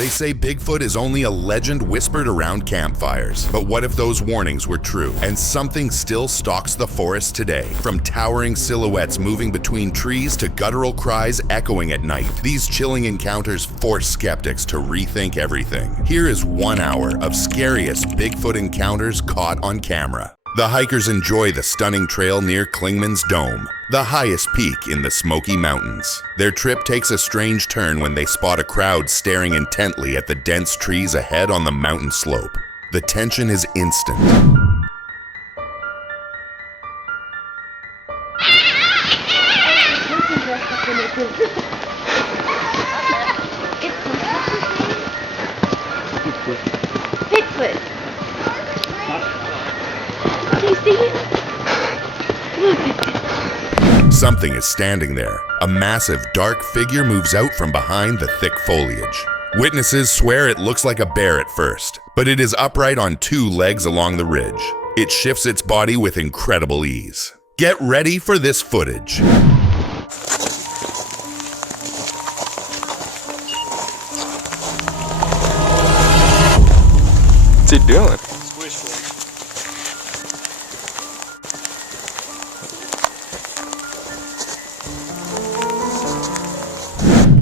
They say Bigfoot is only a legend whispered around campfires. But what if those warnings were true and something still stalks the forest today? From towering silhouettes moving between trees to guttural cries echoing at night, these chilling encounters force skeptics to rethink everything. Here is 1 hour of scariest Bigfoot encounters caught on camera. The hikers enjoy the stunning trail near Klingman's Dome, the highest peak in the Smoky Mountains. Their trip takes a strange turn when they spot a crowd staring intently at the dense trees ahead on the mountain slope. The tension is instant. Bigfoot. Do you see it? Look. Something is standing there. A massive, dark figure moves out from behind the thick foliage. Witnesses swear it looks like a bear at first, but it is upright on 2 legs along the ridge. It shifts its body with incredible ease. Get ready for this footage. What's he doing?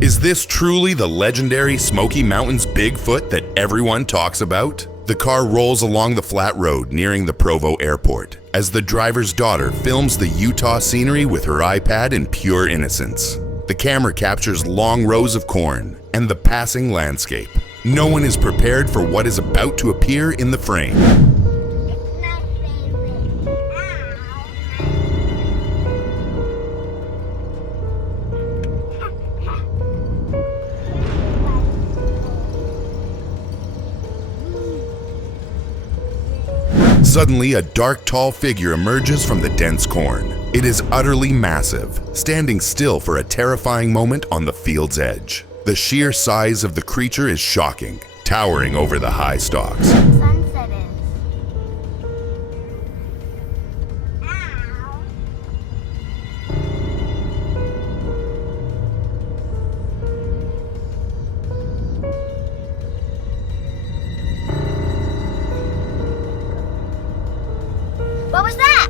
Is this truly the legendary Smoky Mountains Bigfoot that everyone talks about? The car rolls along the flat road nearing the Provo airport as the driver's daughter films the Utah scenery with her iPad in pure innocence. The camera captures long rows of corn and the passing landscape. No one is prepared for what is about to appear in the frame. Suddenly, a dark, tall figure emerges from the dense corn. It is utterly massive, standing still for a terrifying moment on the field's edge. The sheer size of the creature is shocking, towering over the high stalks. Sunset is. What was that?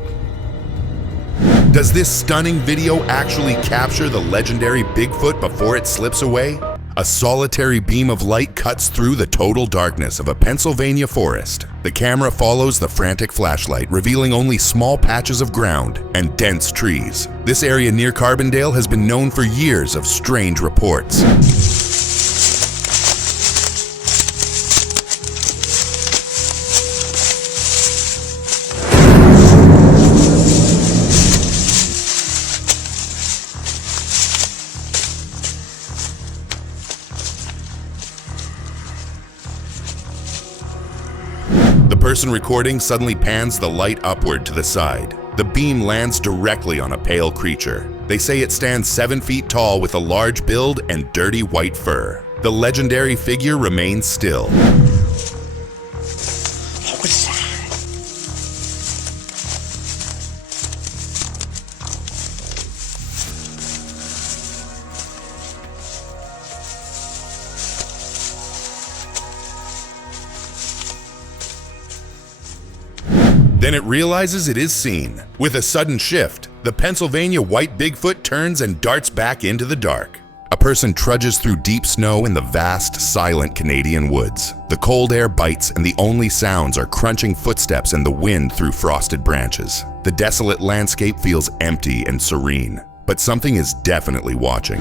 Does this stunning video actually capture the legendary Bigfoot before it slips away? A solitary beam of light cuts through the total darkness of a Pennsylvania forest. The camera follows the frantic flashlight, revealing only small patches of ground and dense trees. This area near Carbondale has been known for years of strange reports. The person recording suddenly pans the light upward to the side. The beam lands directly on a pale creature. They say it stands 7 feet tall with a large build and dirty white fur. The legendary figure remains still. What was that? Then it realizes it is seen. With a sudden shift, the Pennsylvania white Bigfoot turns and darts back into the dark. A person trudges through deep snow in the vast, silent Canadian woods. The cold air bites and the only sounds are crunching footsteps and the wind through frosted branches. The desolate landscape feels empty and serene, but something is definitely watching.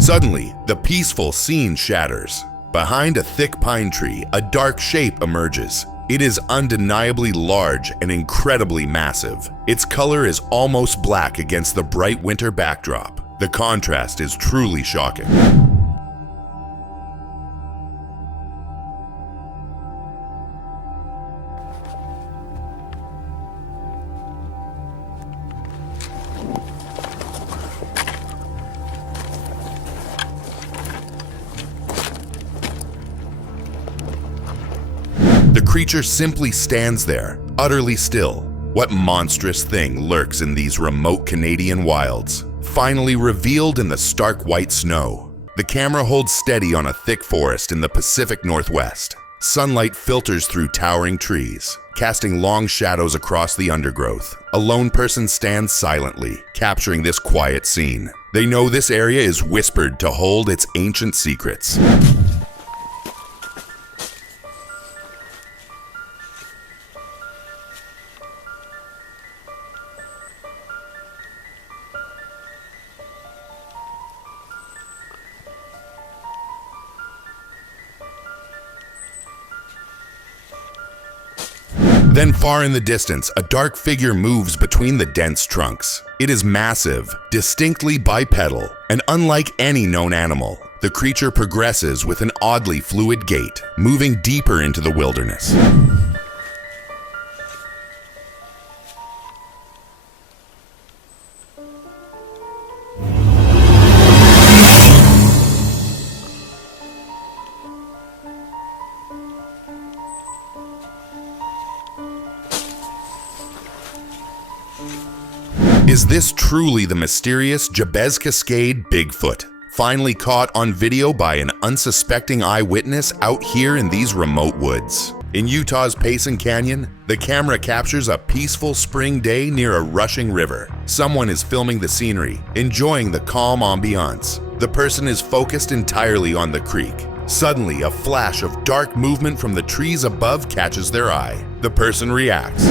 Suddenly, the peaceful scene shatters. Behind a thick pine tree, a dark shape emerges. It is undeniably large and incredibly massive. Its color is almost black against the bright winter backdrop. The contrast is truly shocking. creature simply stands there, utterly still. What monstrous thing lurks in these remote Canadian wilds? Finally revealed in the stark white snow. The camera holds steady on a thick forest in the Pacific Northwest. Sunlight filters through towering trees, casting long shadows across the undergrowth. A lone person stands silently, capturing this quiet scene. They know this area is whispered to hold its ancient secrets. Then far in the distance, a dark figure moves between the dense trunks. It is massive, distinctly bipedal, and unlike any known animal, the creature progresses with an oddly fluid gait, moving deeper into the wilderness. Is this truly the mysterious Jabez Cascade Bigfoot, finally caught on video by an unsuspecting eyewitness out here in these remote woods? In Utah's Payson Canyon, the camera captures a peaceful spring day near a rushing river. Someone is filming the scenery, enjoying the calm ambiance. The person is focused entirely on the creek. Suddenly, a flash of dark movement from the trees above catches their eye. The person reacts.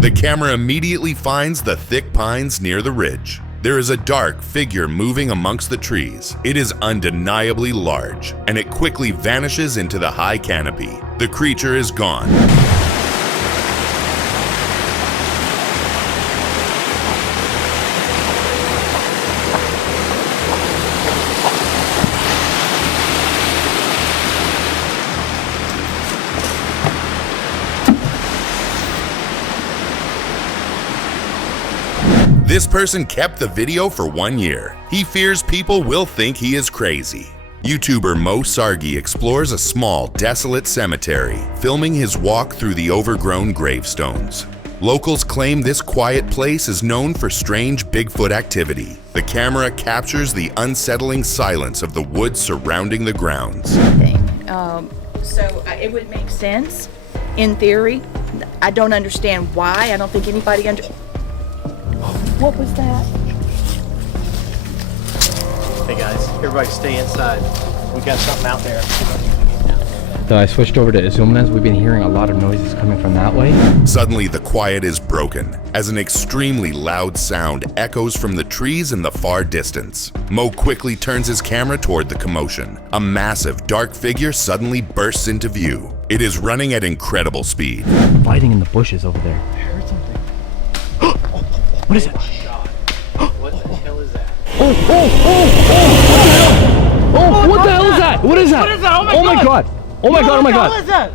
The camera immediately finds the thick pines near the ridge. There is a dark figure moving amongst the trees. It is undeniably large, and it quickly vanishes into the high canopy. The creature is gone. This person kept the video for 1 year. He fears people will think he is crazy. YouTuber Mo Sargi explores a small, desolate cemetery, filming his walk through the overgrown gravestones. Locals claim this quiet place is known for strange Bigfoot activity. The camera captures the unsettling silence of the woods surrounding the grounds. It would make sense in theory. I don't understand why. I don't think anybody What was that? Hey guys, everybody stay inside. We got something out there. So I switched over to Izumnas. We've been hearing a lot of noises coming from that way. Suddenly, the quiet is broken as an extremely loud sound echoes from the trees in the far distance. Mo quickly turns his camera toward the commotion. A massive, dark figure suddenly bursts into view. It is running at incredible speed. Fighting in the bushes over there. I heard something. What is it? Oh my god. What the hell is that? Oh, what the hell is that? What is that? What is that? Oh my god. Oh my god, oh my god. What is that?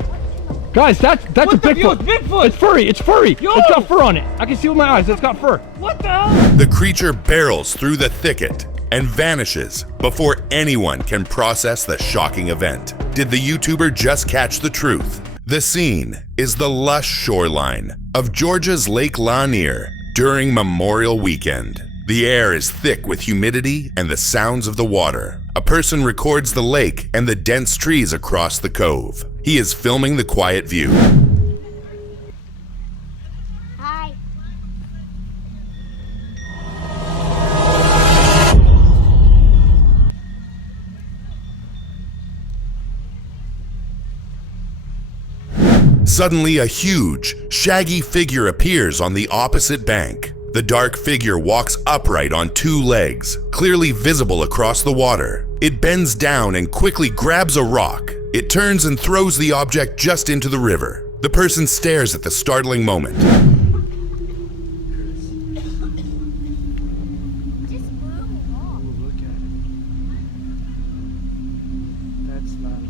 Guys, that's a Bigfoot. Bigfoot. It's furry, it's furry. Yo. It's got fur on it. I can see with my eyes, it's got fur. What the hell? The creature barrels through the thicket and vanishes before anyone can process the shocking event. Did the YouTuber just catch the truth? The scene is the lush shoreline of Georgia's Lake Lanier during Memorial Weekend. The air is thick with humidity and the sounds of the water. A person records the lake and the dense trees across the cove. He is filming the quiet view. Hi. Suddenly, a huge, shaggy figure appears on the opposite bank. The dark figure walks upright on two legs, clearly visible across the water. It bends down and quickly grabs a rock. It turns and throws the object just into the river. The person stares at the startling moment. Just move along. Look at it. That's not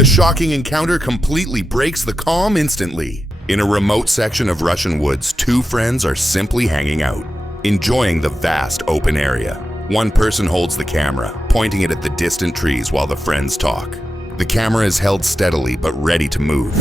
The shocking encounter completely breaks the calm instantly. In a remote section of Russian woods, two friends are simply hanging out, enjoying the vast open area. One person holds the camera, pointing it at the distant trees while the friends talk. The camera is held steadily but ready to move.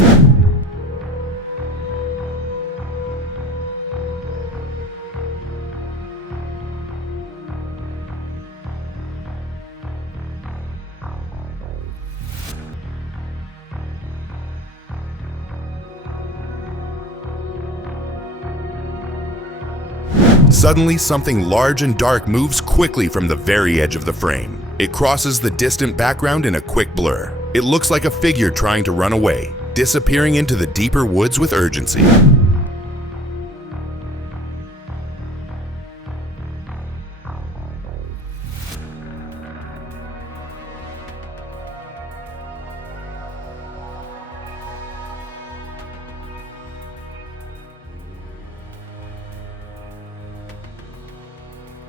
Suddenly, something large and dark moves quickly from the very edge of the frame. It crosses the distant background in a quick blur. It looks like a figure trying to run away, disappearing into the deeper woods with urgency.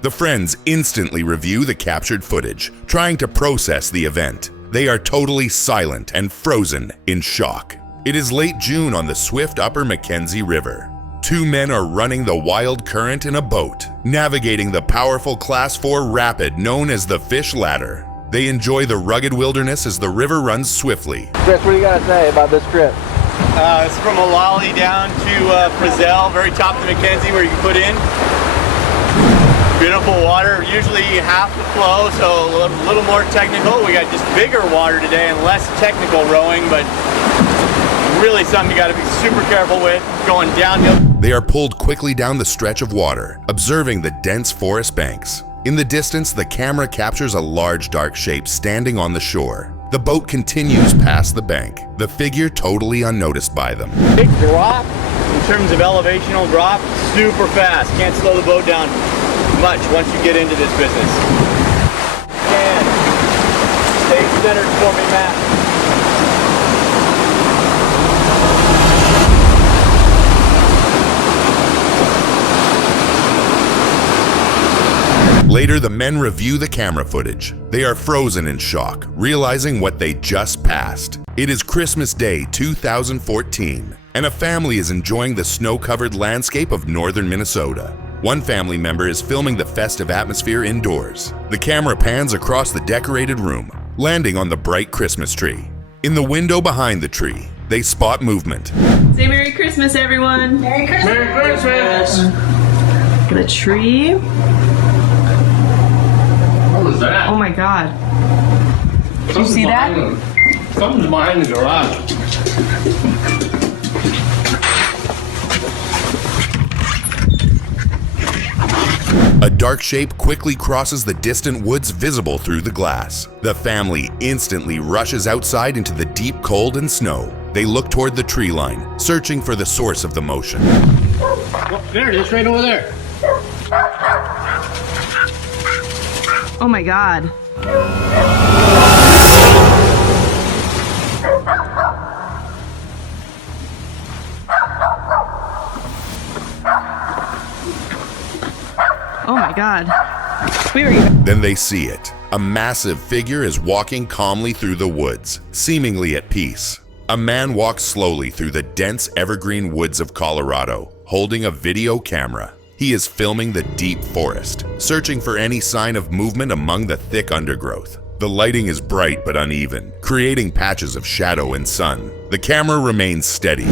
The friends instantly review the captured footage, trying to process the event. They are totally silent and frozen in shock. It is late June on the swift Upper Mackenzie River. Two men are running the wild current in a boat, navigating the powerful Class 4 rapid known as the Fish Ladder. They enjoy the rugged wilderness as the river runs swiftly. Chris, what do you got to say about this trip? It's from Olali down to Frizzell, very top of the Mackenzie where you can put in. Beautiful water, usually half the flow, so a little more technical. We got just bigger water today and less technical rowing, but really something you got to be super careful with going downhill. They are pulled quickly down the stretch of water, observing the dense forest banks. In the distance, the camera captures a large dark shape standing on the shore. The boat continues past the bank, the figure totally unnoticed by them. Big drop, in terms of elevational drop, super fast. Can't slow the boat down much once you get into this business. And stay centered for me, Matt. Later, the men review the camera footage. They are frozen in shock, realizing what they just passed. It is Christmas Day 2014, and a family is enjoying the snow-covered landscape of northern Minnesota. One family member is filming the festive atmosphere indoors. The camera pans across the decorated room, landing on the bright Christmas tree. In the window behind the tree, they spot movement. Say Merry Christmas, everyone. Merry Christmas. Merry Christmas! Got a tree. What was that? Oh my God. Did you see that? Something's behind the garage. A dark shape quickly crosses the distant woods visible through the glass. The family instantly rushes outside into the deep cold and snow. They look toward the tree line, searching for the source of the motion. Oh, there it is, right over there. Oh my God. Oh my God. Then they see it. A massive figure is walking calmly through the woods, seemingly at peace. A man walks slowly through the dense evergreen woods of Colorado, holding a video camera. He is filming the deep forest, searching for any sign of movement among the thick undergrowth. The lighting is bright but uneven, creating patches of shadow and sun. The camera remains steady.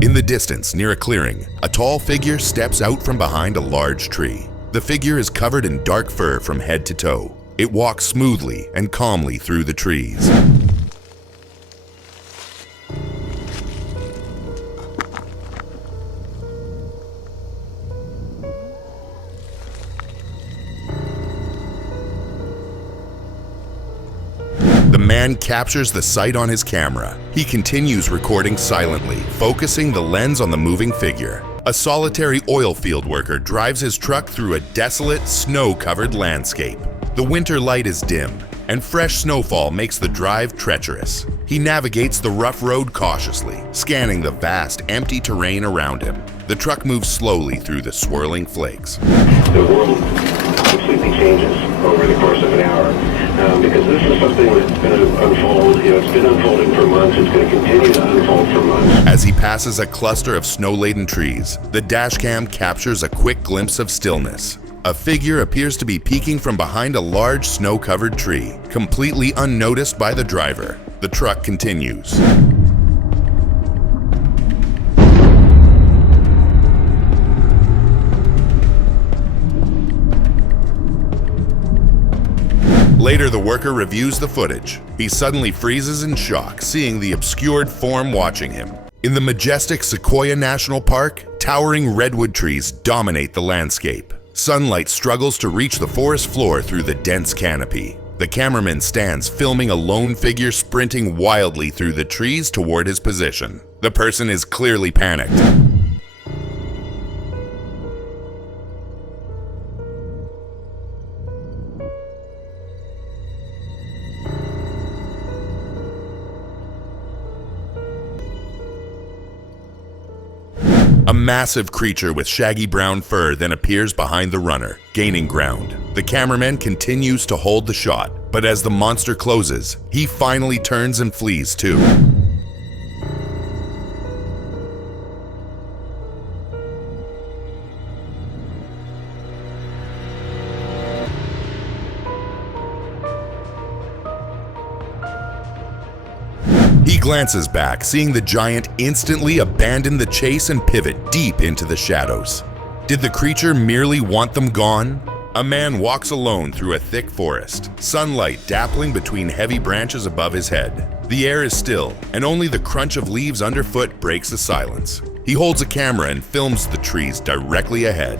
In the distance, near a clearing, a tall figure steps out from behind a large tree. The figure is covered in dark fur from head to toe. It walks smoothly and calmly through the trees. The man captures the sight on his camera. He continues recording silently, focusing the lens on the moving figure. A solitary oil field worker drives his truck through a desolate, snow-covered landscape. The winter light is dim, and fresh snowfall makes the drive treacherous. He navigates the rough road cautiously, scanning the vast, empty terrain around him. The truck moves slowly through the swirling flakes. The world completely changes over the course of an hour because this is something that's going to unfold. It's been unfolding for months. It's going to continue to unfold for months. As he passes a cluster of snow-laden trees, the dash cam captures a quick glimpse of stillness. A figure appears to be peeking from behind a large snow-covered tree, completely unnoticed by the driver. The truck continues. Later, the worker reviews the footage. He suddenly freezes in shock, seeing the obscured form watching him. In the majestic Sequoia National Park, towering redwood trees dominate the landscape. Sunlight struggles to reach the forest floor through the dense canopy. The cameraman stands filming a lone figure sprinting wildly through the trees toward his position. The person is clearly panicked. A massive creature with shaggy brown fur then appears behind the runner, gaining ground. The cameraman continues to hold the shot, but as the monster closes, he finally turns and flees too. He glances back, seeing the giant instantly abandon the chase and pivot deep into the shadows. Did the creature merely want them gone? A man walks alone through a thick forest, sunlight dappling between heavy branches above his head. The air is still, and only the crunch of leaves underfoot breaks the silence. He holds a camera and films the trees directly ahead.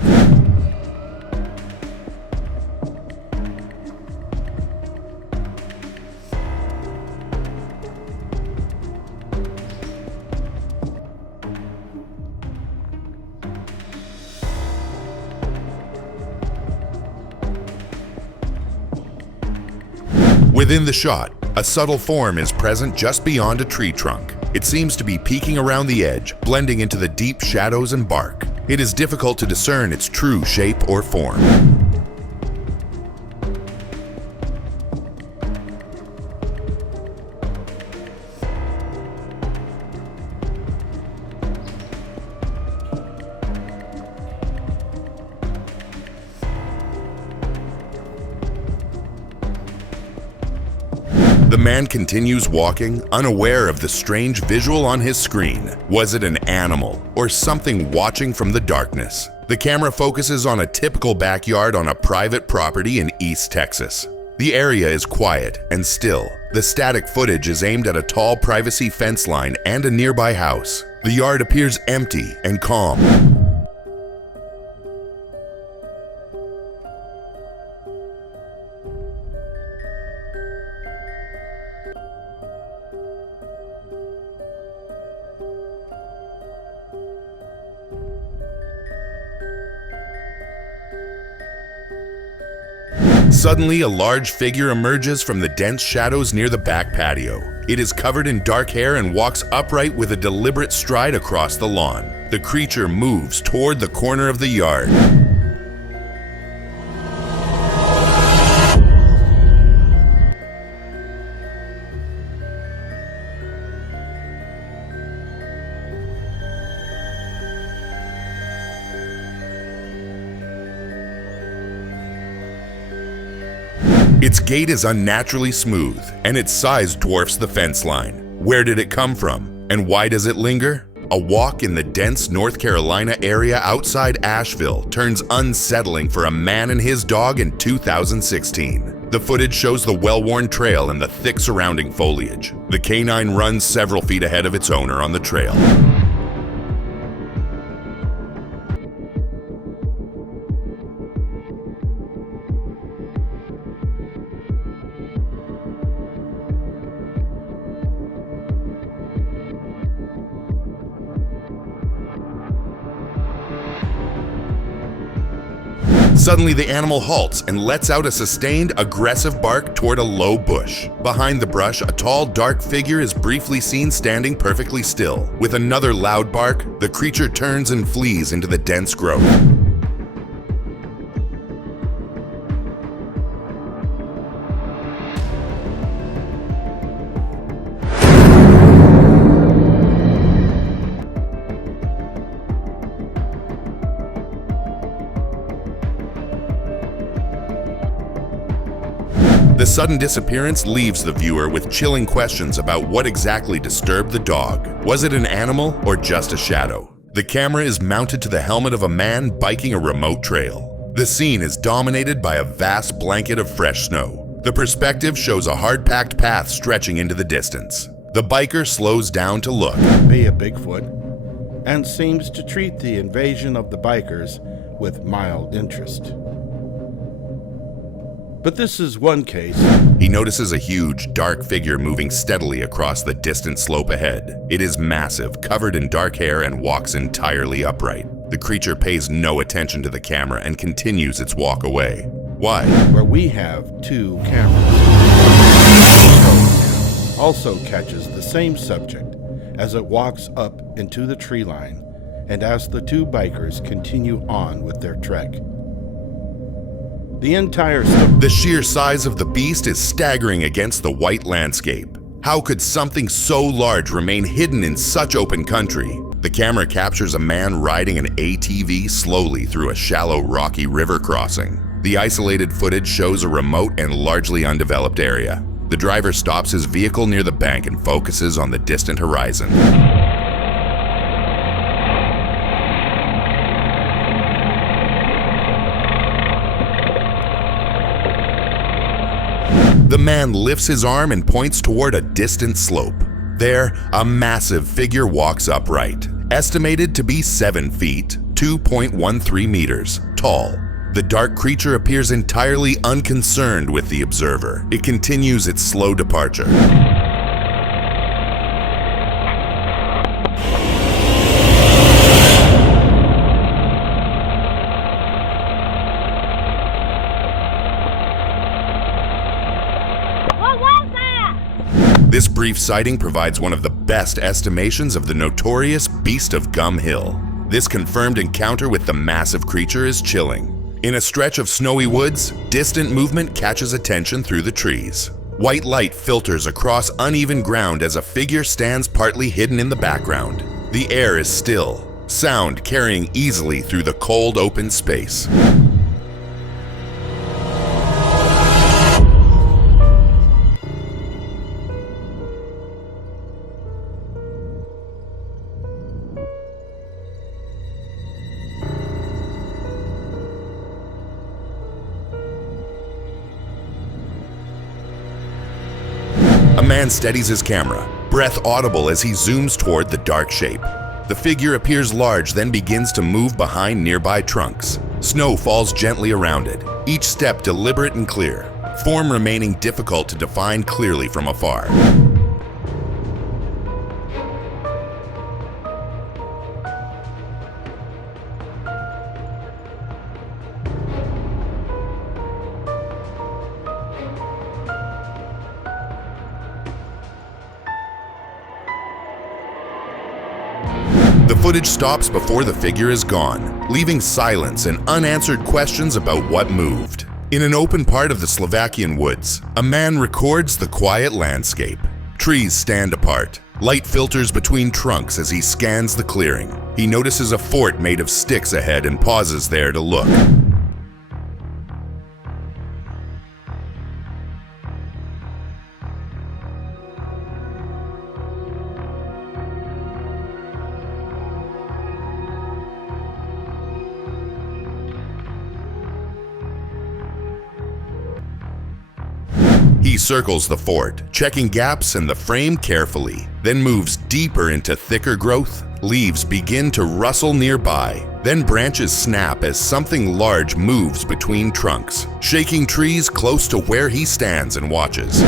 Within the shot, a subtle form is present just beyond a tree trunk. It seems to be peeking around the edge, blending into the deep shadows and bark. It is difficult to discern its true shape or form. The man continues walking, unaware of the strange visual on his screen. Was it an animal or something watching from the darkness? The camera focuses on a typical backyard on a private property in East Texas. The area is quiet and still. The static footage is aimed at a tall privacy fence line and a nearby house. The yard appears empty and calm. Suddenly, a large figure emerges from the dense shadows near the back patio. It is covered in dark hair and walks upright with a deliberate stride across the lawn. The creature moves toward the corner of the yard. Its gait is unnaturally smooth, and its size dwarfs the fence line. Where did it come from, and why does it linger? A walk in the dense North Carolina area outside Asheville turns unsettling for a man and his dog in 2016. The footage shows the well-worn trail and the thick surrounding foliage. The canine runs several feet ahead of its owner on the trail. Suddenly, the animal halts and lets out a sustained, aggressive bark toward a low bush. Behind the brush, a tall, dark figure is briefly seen standing perfectly still. With another loud bark, the creature turns and flees into the dense growth. The sudden disappearance leaves the viewer with chilling questions about what exactly disturbed the dog. Was it an animal or just a shadow? The camera is mounted to the helmet of a man biking a remote trail. The scene is dominated by a vast blanket of fresh snow. The perspective shows a hard-packed path stretching into the distance. The biker slows down to look. Be a Bigfoot, and seems to treat the invasion of the bikers with mild interest. But this is one case. He notices a huge, dark figure moving steadily across the distant slope ahead. It is massive, covered in dark hair, and walks entirely upright. The creature pays no attention to the camera and continues its walk away. Why? Where we have two cameras. Also catches the same subject as it walks up into the tree line and as the two bikers continue on with their trek. The sheer size of the beast is staggering against the white landscape. How could something so large remain hidden in such open country? The camera captures a man riding an ATV slowly through a shallow, rocky river crossing. The isolated footage shows a remote and largely undeveloped area. The driver stops his vehicle near the bank and focuses on the distant horizon. The man lifts his arm and points toward a distant slope. There, a massive figure walks upright, estimated to be 7 feet, 2.13 meters, tall. The dark creature appears entirely unconcerned with the observer. It continues its slow departure. This brief sighting provides one of the best estimations of the notorious Beast of Gum Hill. This confirmed encounter with the massive creature is chilling. In a stretch of snowy woods, distant movement catches attention through the trees. White light filters across uneven ground as a figure stands partly hidden in the background. The air is still, sound carrying easily through the cold open space. A man steadies his camera, breath audible as he zooms toward the dark shape. The figure appears large, then begins to move behind nearby trunks. Snow falls gently around it, each step deliberate and clear, form remaining difficult to define clearly from afar. The footage stops before the figure is gone, leaving silence and unanswered questions about what moved. In an open part of the Slovakian woods, a man records the quiet landscape. Trees stand apart. Light filters between trunks as he scans the clearing. He notices a fort made of sticks ahead and pauses there to look. He circles the fort, checking gaps in the frame carefully, then moves deeper into thicker growth. Leaves begin to rustle nearby, then branches snap as something large moves between trunks, shaking trees close to where he stands and watches.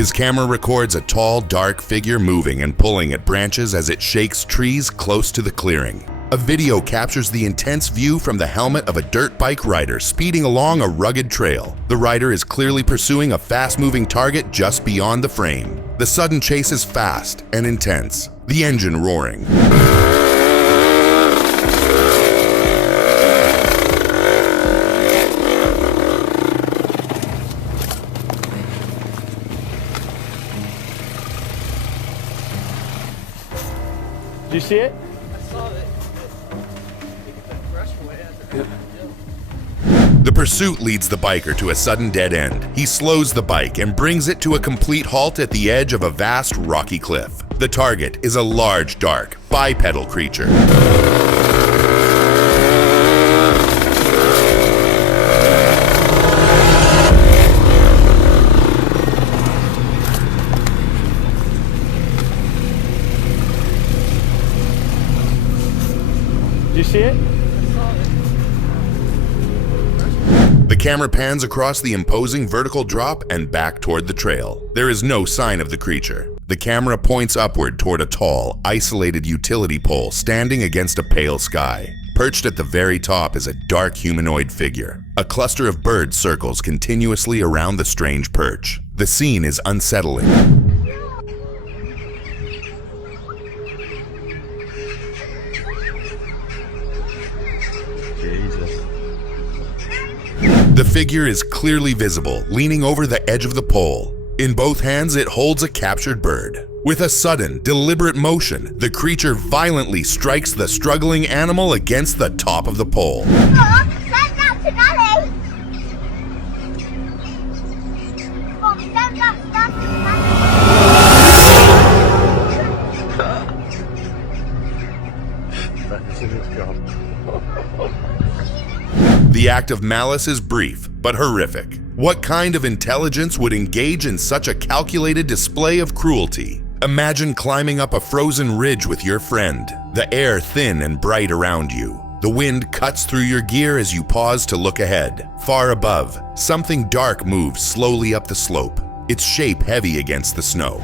His camera records a tall, dark figure moving and pulling at branches as it shakes trees close to the clearing. A video captures the intense view from the helmet of a dirt bike rider speeding along a rugged trail. The rider is clearly pursuing a fast-moving target just beyond the frame. The sudden chase is fast and intense, the engine roaring. Did you see it? The pursuit leads the biker to a sudden dead end. He slows the bike and brings it to a complete halt at the edge of a vast rocky cliff. The target is a large, dark, bipedal creature. Did you see it? The camera pans across the imposing vertical drop and back toward the trail. There is no sign of the creature. The camera points upward toward a tall, isolated utility pole standing against a pale sky. Perched at the very top is a dark humanoid figure. A cluster of birds circles continuously around the strange perch. The scene is unsettling. The figure is clearly visible, leaning over the edge of the pole. In both hands, it holds a captured bird. With a sudden, deliberate motion, the creature violently strikes the struggling animal against the top of the pole. The act of malice is brief, but horrific. What kind of intelligence would engage in such a calculated display of cruelty? Imagine climbing up a frozen ridge with your friend, the air thin and bright around you. The wind cuts through your gear as you pause to look ahead. Far above, something dark moves slowly up the slope, its shape heavy against the snow.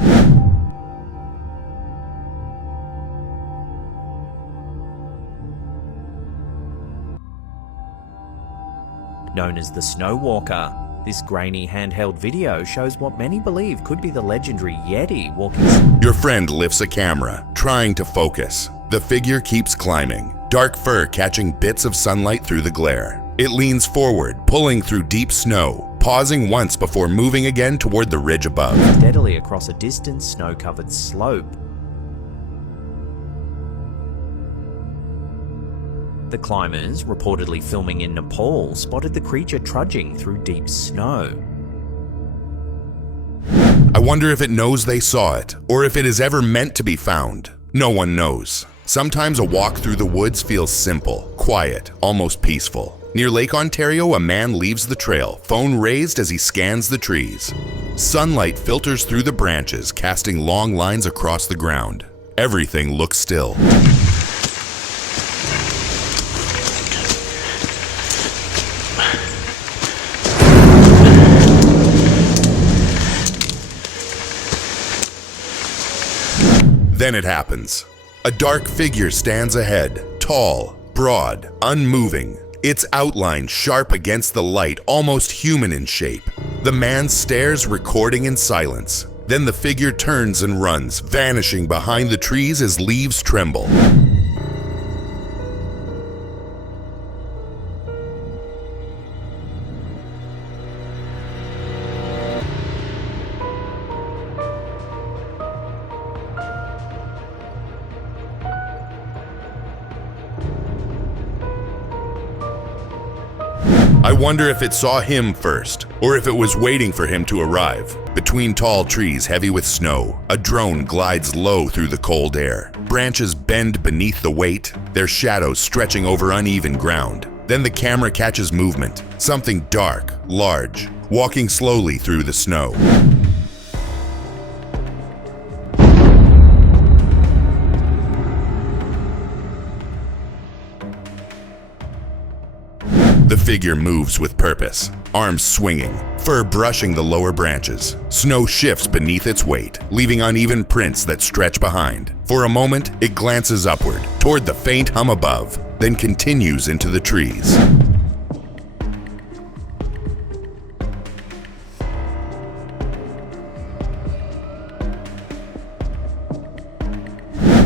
Known as the Snow Walker, this grainy handheld video shows what many believe could be the legendary Yeti walking. Your friend lifts a camera, trying to focus. The figure keeps climbing, dark fur catching bits of sunlight through the glare. It leans forward, pulling through deep snow, pausing once before moving again toward the ridge above. Steadily across a distant snow-covered slope. The climbers, reportedly filming in Nepal, spotted the creature trudging through deep snow. I wonder if it knows they saw it, or if it is ever meant to be found. No one knows. Sometimes a walk through the woods feels simple, quiet, almost peaceful. Near Lake Ontario, a man leaves the trail, phone raised as he scans the trees. Sunlight filters through the branches, casting long lines across the ground. Everything looks still. Then it happens. A dark figure stands ahead, tall, broad, unmoving, its outline sharp against the light, almost human in shape. The man stares, recording in silence. Then the figure turns and runs, vanishing behind the trees as leaves tremble. I wonder if it saw him first, or if it was waiting for him to arrive. Between tall trees heavy with snow, a drone glides low through the cold air. Branches bend beneath the weight, their shadows stretching over uneven ground. Then the camera catches movement, something dark, large, walking slowly through the snow. The figure moves with purpose, arms swinging, fur brushing the lower branches. Snow shifts beneath its weight, leaving uneven prints that stretch behind. For a moment, it glances upward, toward the faint hum above, then continues into the trees.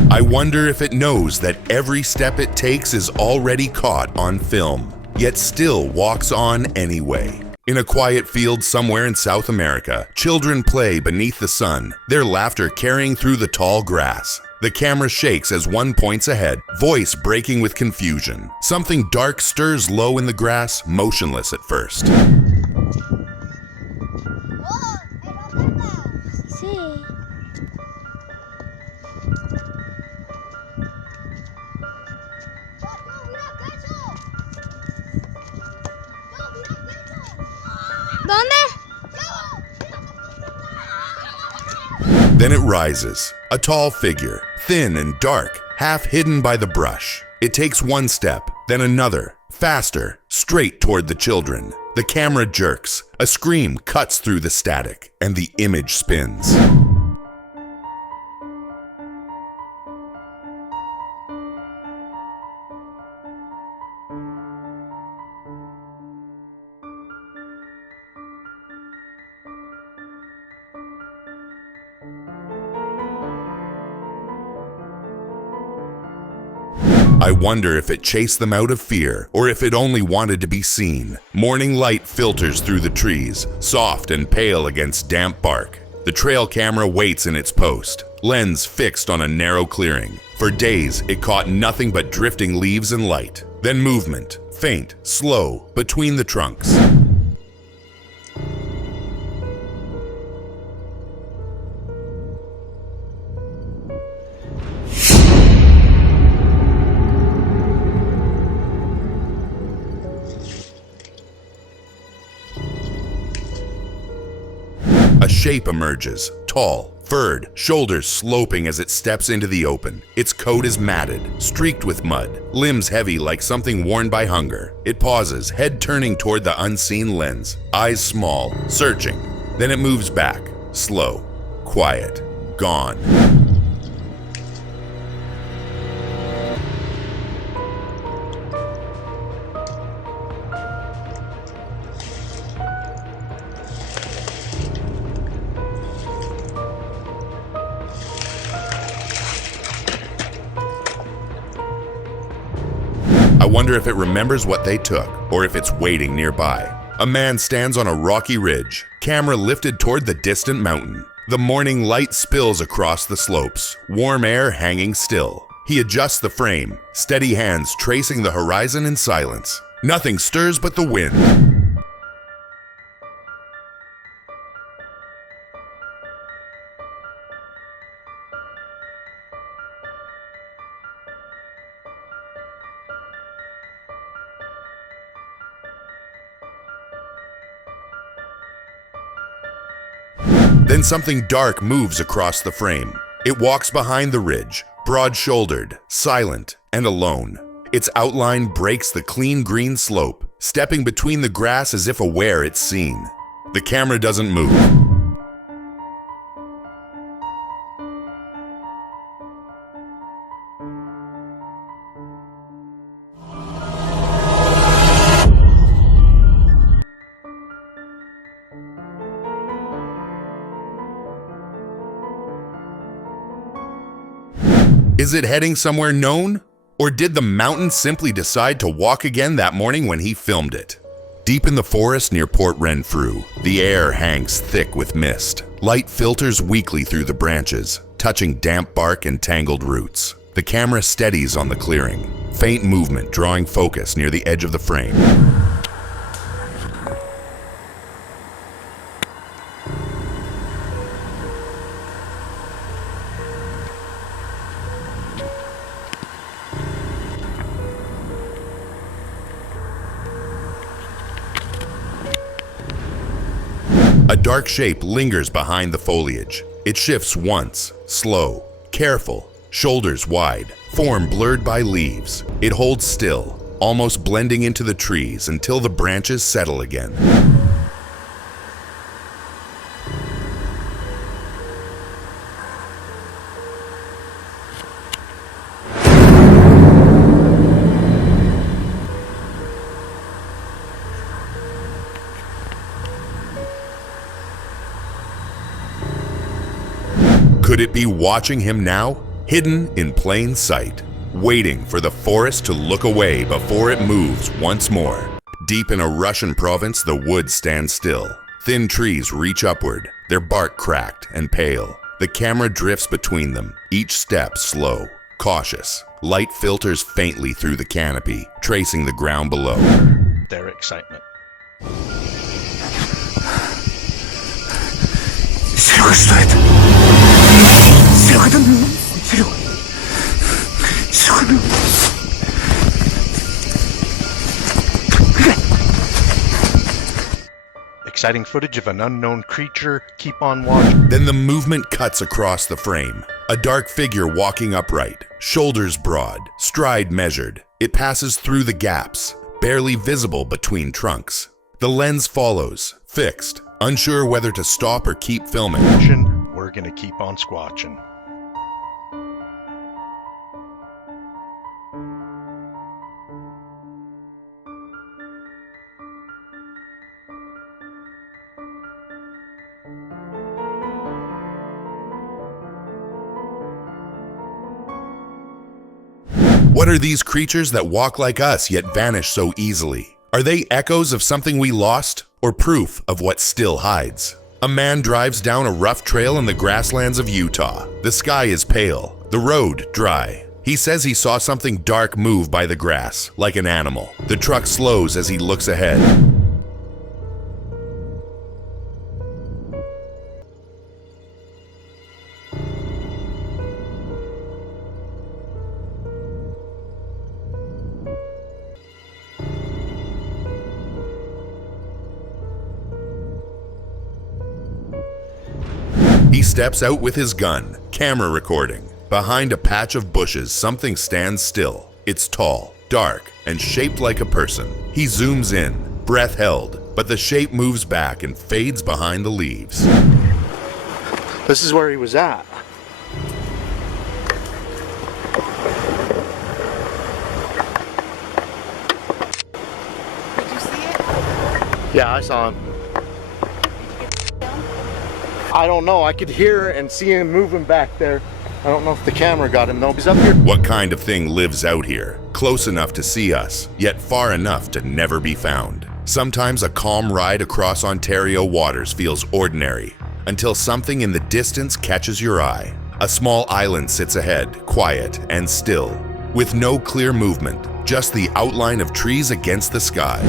I wonder if it knows that every step it takes is already caught on film, yet still walks on anyway. In a quiet field somewhere in South America, children play beneath the sun, their laughter carrying through the tall grass. The camera shakes as one points ahead, voice breaking with confusion. Something dark stirs low in the grass, motionless at first. Sí. Then it rises, a tall figure, thin and dark, half hidden by the brush. It takes one step, then another, faster, straight toward the children. The camera jerks, a scream cuts through the static, and the image spins. I wonder if it chased them out of fear, or if it only wanted to be seen. Morning light filters through the trees, soft and pale against damp bark. The trail camera waits in its post, lens fixed on a narrow clearing. For days, it caught nothing but drifting leaves and light. Then movement, faint, slow, between the trunks. A shape emerges, tall, furred, shoulders sloping as it steps into the open. Its coat is matted, streaked with mud, limbs heavy like something worn by hunger. It pauses, head turning toward the unseen lens, eyes small, searching. Then it moves back, slow, quiet, gone. I wonder if it remembers what they took, or if it's waiting nearby. A man stands on a rocky ridge, camera lifted toward the distant mountain. The morning light spills across the slopes, warm air hanging still. He adjusts the frame, steady hands tracing the horizon in silence. Nothing stirs but the wind. Then something dark moves across the frame. It walks behind the ridge, broad-shouldered, silent, and alone. Its outline breaks the clean green slope, stepping between the grass as if aware it's seen. The camera doesn't move. Is it heading somewhere known? Or did the mountain simply decide to walk again that morning when he filmed it? Deep in the forest near Port Renfrew, the air hangs thick with mist. Light filters weakly through the branches, touching damp bark and tangled roots. The camera steadies on the clearing, faint movement drawing focus near the edge of the frame. A dark shape lingers behind the foliage. It shifts once, slow, careful, shoulders wide, form blurred by leaves. It holds still, almost blending into the trees until the branches settle again. Could it be watching him now, hidden in plain sight, waiting for the forest to look away before it moves once more? Deep in a Russian province, the woods stand still. Thin trees reach upward, their bark cracked and pale. The camera drifts between them, each step slow, cautious. Light filters faintly through the canopy, tracing the ground below. Their excitement. Серега, что это? Серега, да ну, Серега. Серега, ну. Exciting footage of an unknown creature. Keep on watch. Then the movement cuts across the frame. A dark figure walking upright, shoulders broad, stride measured. It passes through the gaps, barely visible between trunks. The lens follows, fixed, unsure whether to stop or keep filming. We're gonna keep on squatching. What are these creatures that walk like us yet vanish so easily? Are they echoes of something we lost, or proof of what still hides? A man drives down a rough trail in the grasslands of Utah. The sky is pale, the road dry. He says he saw something dark move by the grass, like an animal. The truck slows as he looks ahead. He steps out with his gun, camera recording. Behind a patch of bushes, something stands still. It's tall, dark, and shaped like a person. He zooms in, breath held, but the shape moves back and fades behind the leaves. This is where he was at. Did you see it? Yeah, I saw him. I don't know. I could hear and see him moving back there. I don't know if the camera got him though. He's up here. What kind of thing lives out here, close enough to see us, yet far enough to never be found? Sometimes a calm ride across Ontario waters feels ordinary, until something in the distance catches your eye. A small island sits ahead, quiet and still, with no clear movement, just the outline of trees against the sky.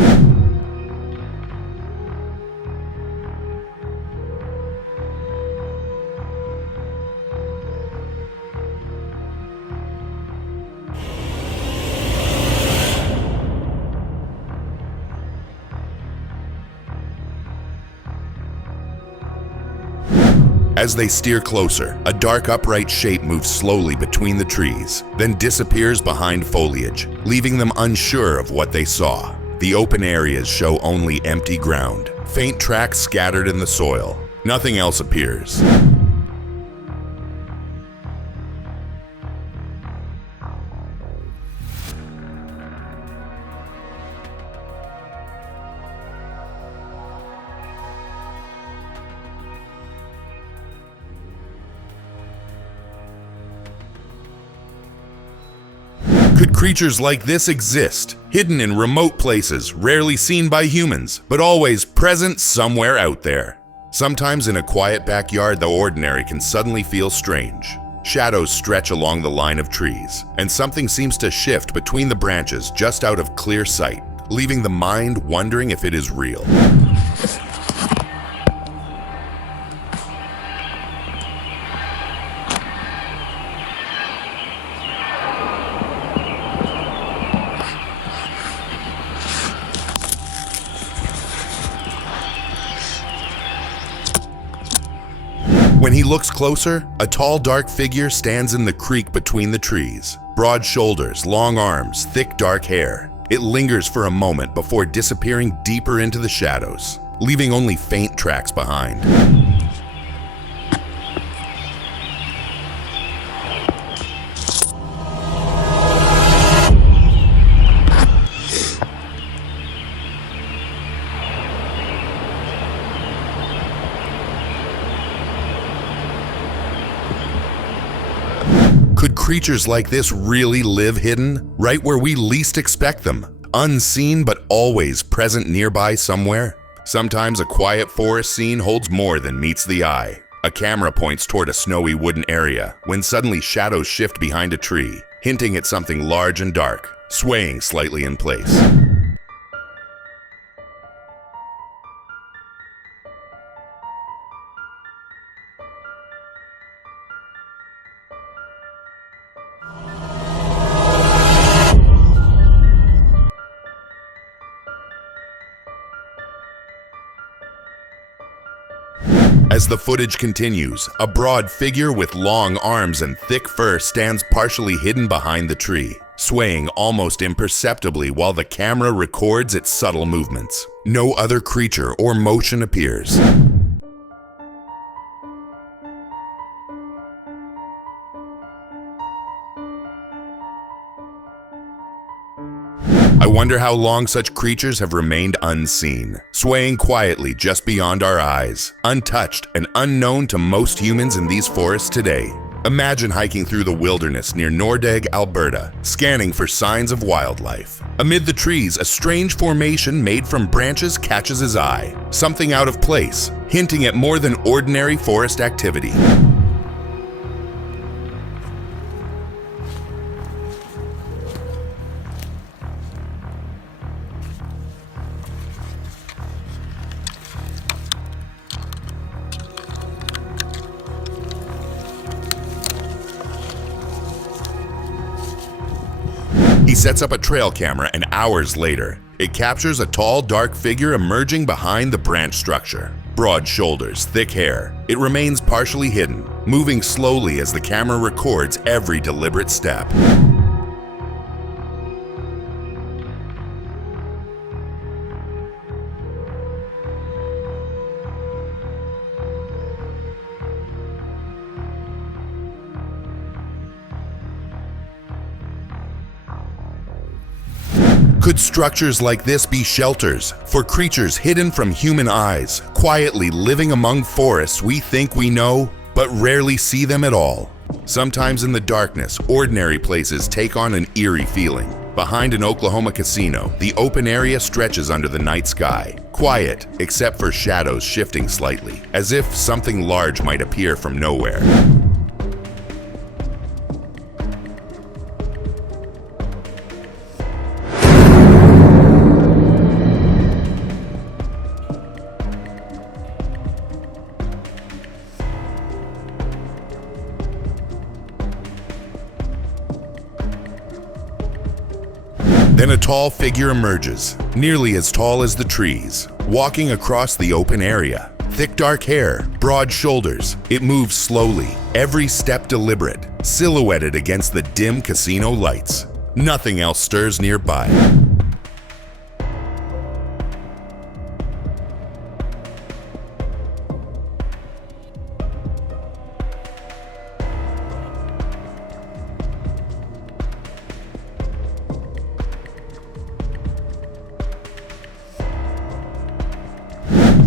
As they steer closer, a dark upright shape moves slowly between the trees, then disappears behind foliage, leaving them unsure of what they saw. The open areas show only empty ground, faint tracks scattered in the soil. Nothing else appears. Could creatures like this exist, hidden in remote places, rarely seen by humans, but always present somewhere out there? Sometimes in a quiet backyard, the ordinary can suddenly feel strange. Shadows stretch along the line of trees, and something seems to shift between the branches just out of clear sight, leaving the mind wondering if it is real. When he looks closer, a tall, dark figure stands in the creek between the trees. Broad shoulders, long arms, thick, dark hair. It lingers for a moment before disappearing deeper into the shadows, leaving only faint tracks behind. Could creatures like this really live hidden, right where we least expect them? Unseen but always present nearby somewhere? Sometimes a quiet forest scene holds more than meets the eye. A camera points toward a snowy wooden area when suddenly shadows shift behind a tree, hinting at something large and dark, swaying slightly in place. As the footage continues, a broad figure with long arms and thick fur stands partially hidden behind the tree, swaying almost imperceptibly while the camera records its subtle movements. No other creature or motion appears. I wonder how long such creatures have remained unseen, swaying quietly just beyond our eyes, untouched and unknown to most humans in these forests today. Imagine hiking through the wilderness near Nordegg, Alberta, scanning for signs of wildlife. Amid the trees, a strange formation made from branches catches his eye, something out of place, hinting at more than ordinary forest activity. He sets up a trail camera, and hours later, it captures a tall, dark figure emerging behind the branch structure. Broad shoulders, thick hair. It remains partially hidden, moving slowly as the camera records every deliberate step. Could structures like this be shelters for creatures hidden from human eyes, quietly living among forests we think we know, but rarely see them at all? Sometimes in the darkness, ordinary places take on an eerie feeling. Behind an Oklahoma casino, the open area stretches under the night sky, quiet except for shadows shifting slightly, as if something large might appear from nowhere. Then a tall figure emerges, nearly as tall as the trees, walking across the open area. Thick dark hair, broad shoulders. It moves slowly, every step deliberate, silhouetted against the dim casino lights. Nothing else stirs nearby.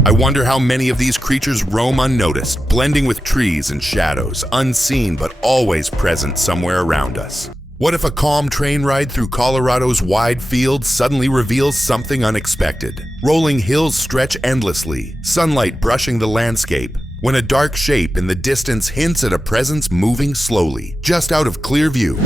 I wonder how many of these creatures roam unnoticed, blending with trees and shadows, unseen but always present somewhere around us. What if a calm train ride through Colorado's wide fields suddenly reveals something unexpected? Rolling hills stretch endlessly, sunlight brushing the landscape, when a dark shape in the distance hints at a presence moving slowly, just out of clear view.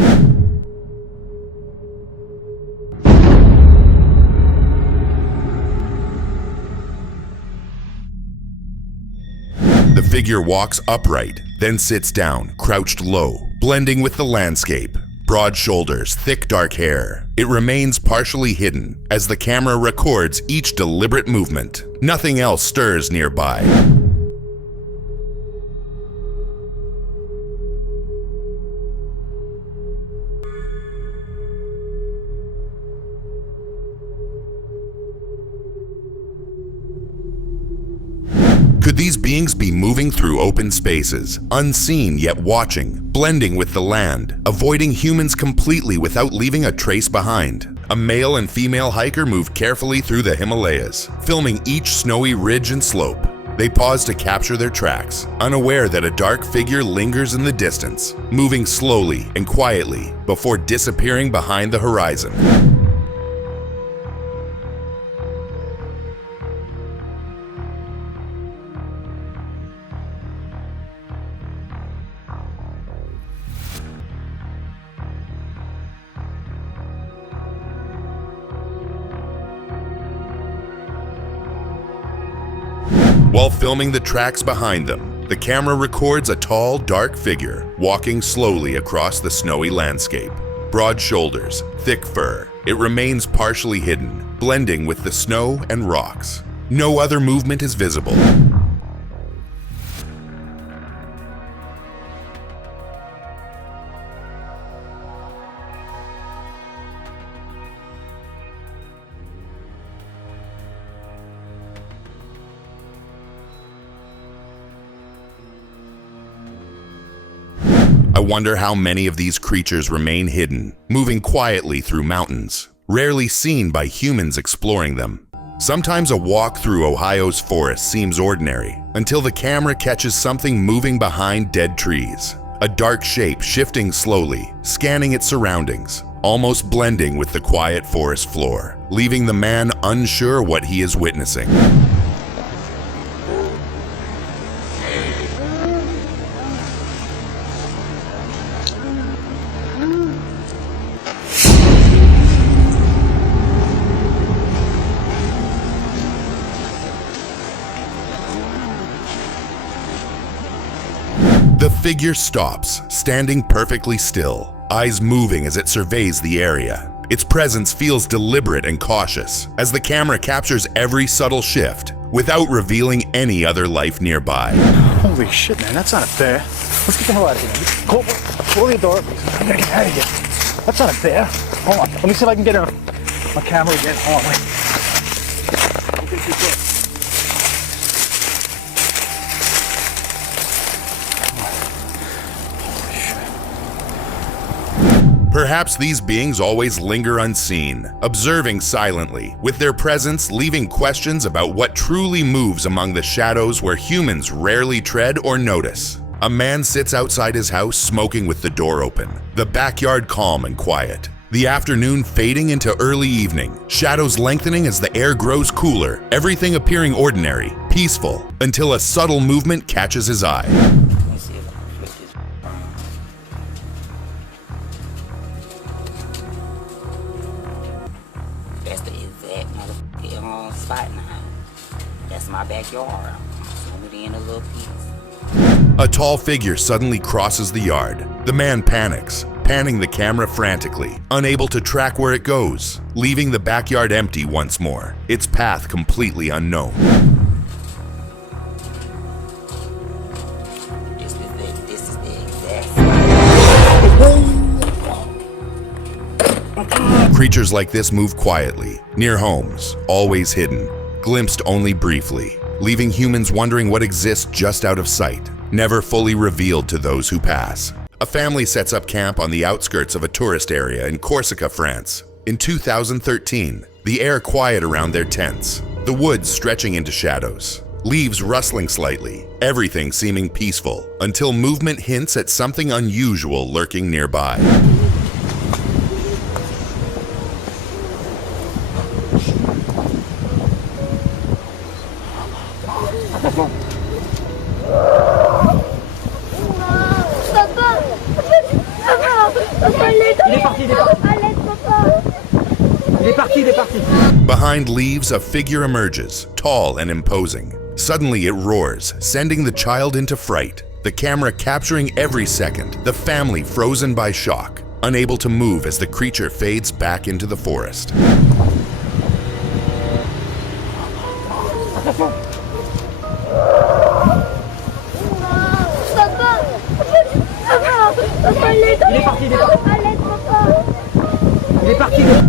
The figure walks upright, then sits down, crouched low, blending with the landscape. Broad shoulders, thick dark hair. It remains partially hidden as the camera records each deliberate movement. Nothing else stirs nearby. Could these beings be moving through open spaces, unseen yet watching, blending with the land, avoiding humans completely without leaving a trace behind? A male and female hiker move carefully through the Himalayas, filming each snowy ridge and slope. They pause to capture their tracks, unaware that a dark figure lingers in the distance, moving slowly and quietly before disappearing behind the horizon. While filming the tracks behind them, the camera records a tall, dark figure walking slowly across the snowy landscape. Broad shoulders, thick fur, it remains partially hidden, blending with the snow and rocks. No other movement is visible. I wonder how many of these creatures remain hidden, moving quietly through mountains, rarely seen by humans exploring them. Sometimes a walk through Ohio's forest seems ordinary, until the camera catches something moving behind dead trees. A dark shape shifting slowly, scanning its surroundings, almost blending with the quiet forest floor, leaving the man unsure what he is witnessing. The figure stops, standing perfectly still, eyes moving as it surveys the area. Its presence feels deliberate and cautious, as the camera captures every subtle shift, without revealing any other life nearby. Holy shit, man, that's not a bear. Let's get the hell out of here. Close the door. I gotta get out of here. That's not a bear. Hold on, let me see if I can get my camera again. Hold on, wait. Okay, keep going. Perhaps these beings always linger unseen, observing silently, with their presence leaving questions about what truly moves among the shadows where humans rarely tread or notice. A man sits outside his house smoking with the door open, the backyard calm and quiet. The afternoon fading into early evening, shadows lengthening as the air grows cooler, everything appearing ordinary, peaceful, until a subtle movement catches his eye. That's the exact motherfucking spot now. That's my backyard. Zoom it in a little piece. A tall figure suddenly crosses the yard. The man panics, panning the camera frantically, unable to track where it goes, leaving the backyard empty once more, its path completely unknown. This is the exact Creatures like this move quietly, near homes, always hidden, glimpsed only briefly, leaving humans wondering what exists just out of sight, never fully revealed to those who pass. A family sets up camp on the outskirts of a tourist area in Corsica, France. In 2013, the air quiet around their tents, the woods stretching into shadows, leaves rustling slightly, everything seeming peaceful, until movement hints at something unusual lurking nearby. Behind leaves, a figure emerges, tall and imposing. Suddenly it roars, sending the child into fright. The camera capturing every second, the family frozen by shock, unable to move as the creature fades back into the forest.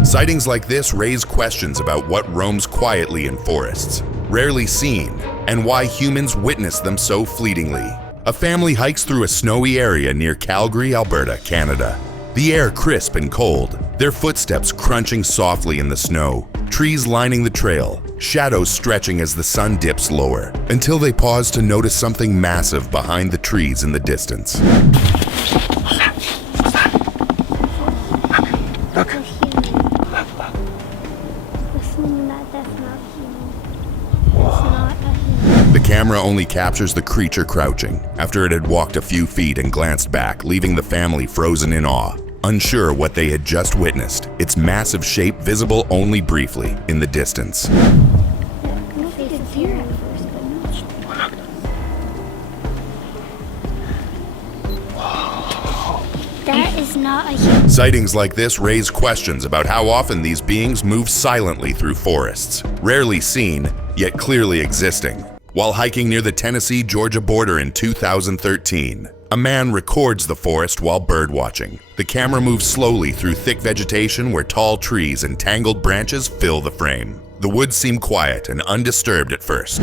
Sightings like this raise questions about what roams quietly in forests. rarely seen, and why humans witness them so fleetingly. A family hikes through a snowy area near Calgary, Alberta, Canada. The air crisp and cold, their footsteps crunching softly in the snow, trees lining the trail, shadows stretching as the sun dips lower, until they pause to notice something massive behind the trees in the distance. Look. Listen, that's not human. It's not a human. The camera only captures the creature crouching after it had walked a few feet and glanced back, leaving the family frozen in awe, unsure what they had just witnessed, its massive shape visible only briefly in the distance. That is not a human. Sightings like this raise questions about how often these beings move silently through forests, rarely seen, yet clearly existing. While hiking near the Tennessee-Georgia border in 2013, a man records the forest while birdwatching. The camera moves slowly through thick vegetation where tall trees and tangled branches fill the frame. The woods seem quiet and undisturbed at first.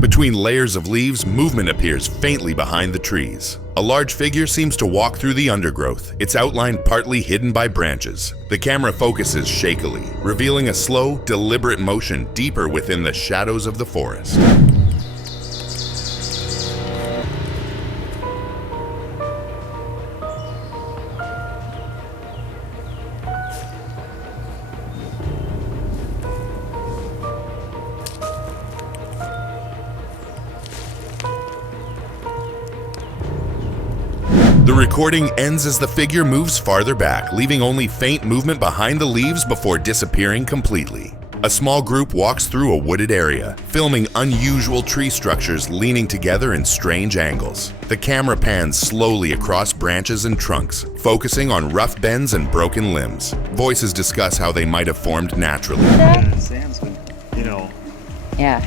Between layers of leaves, movement appears faintly behind the trees. A large figure seems to walk through the undergrowth, its outline partly hidden by branches. The camera focuses shakily, revealing a slow, deliberate motion deeper within the shadows of the forest. The recording ends as the figure moves farther back, leaving only faint movement behind the leaves before disappearing completely. A small group walks through a wooded area, filming unusual tree structures leaning together in strange angles. The camera pans slowly across branches and trunks, focusing on rough bends and broken limbs. Voices discuss how they might have formed naturally. Sam's been, Yeah.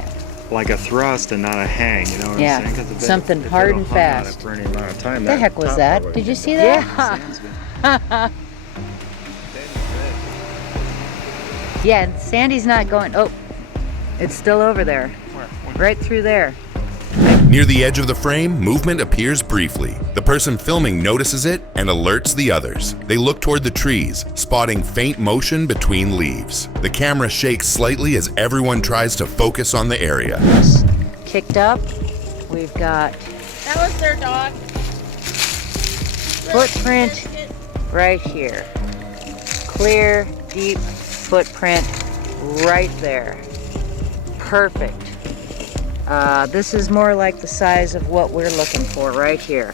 like a thrust and not a hang, you know what Yeah, I'm saying? 'Cause if something if hard it'll and hung on it fast. For any amount of time, What the heck was top that? probably Did you would've see been- that? Sam's been- Yeah, and Sandy's not going. Oh, it's still over there. Right through there. Near the edge of the frame, movement appears briefly. The person filming notices it and alerts the others. They look toward the trees, spotting faint motion between leaves. The camera shakes slightly as everyone tries to focus on the area. Kicked up. We've got That was their dog. footprint right here. Clear, deep footprint right there. Perfect. This is more like the size of what we're looking for right here.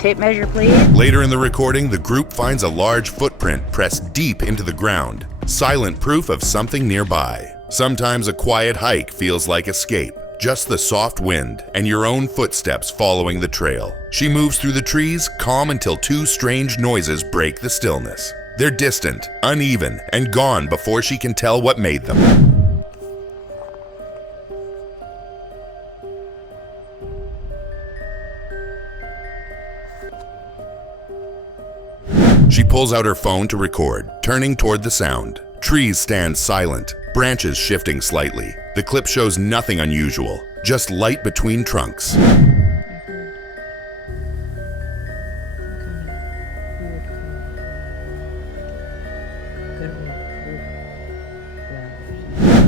Tape measure, please. Later in the recording, the group finds a large footprint pressed deep into the ground, silent proof of something nearby. Sometimes a quiet hike feels like escape, just the soft wind and your own footsteps following the trail. She moves through the trees, calm until two strange noises break the stillness. They're distant, uneven, and gone before she can tell what made them. She pulls out her phone to record, turning toward the sound. Trees stand silent, branches shifting slightly. The clip shows nothing unusual, just light between trunks.